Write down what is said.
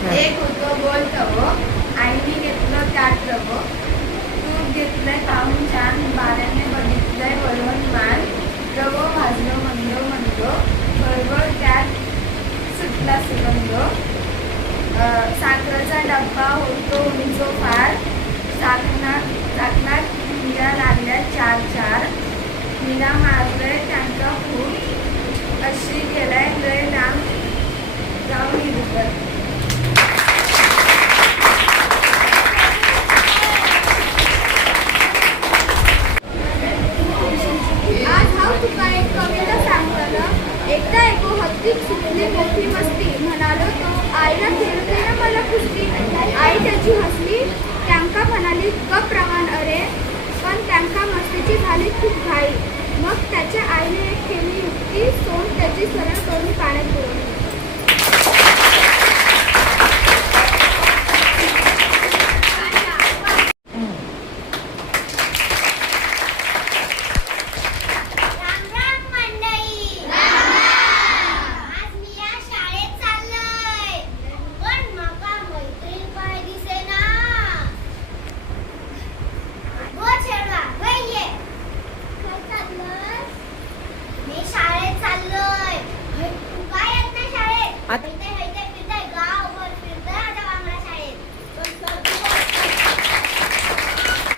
एक होतो गोल तवो, आईने घेतलं त्यात रवं, तूप घेतलंय खाऊन छान, बाऱ्याने बघितलंय वळवून मान, रवं भाजलं मंद मंद, बळबळ त्यात सुटला सुगंध, साखरेचा डब्बा होतो उंच फार, चाकणात मिरा लागल्या चार चार, मिरा मारलंय त्यांचा खूप, अशी गेलाय लय लांब जाऊन हिरवत. आज हा तुका एक कविता सांगताना. एकदा एको हत्तीत सुटली मोठी मस्ती, म्हणालो तो आईला खेळते ना मला कुस्ती. आई त्याची हसली, त्यांका म्हणाली गप रवान अरे, पण त्यांका मस्तीची झाली खूप घाई. मग त्याच्या आईने एक केली युक्ती, सोंड त्याची सरळ करून पाण्यात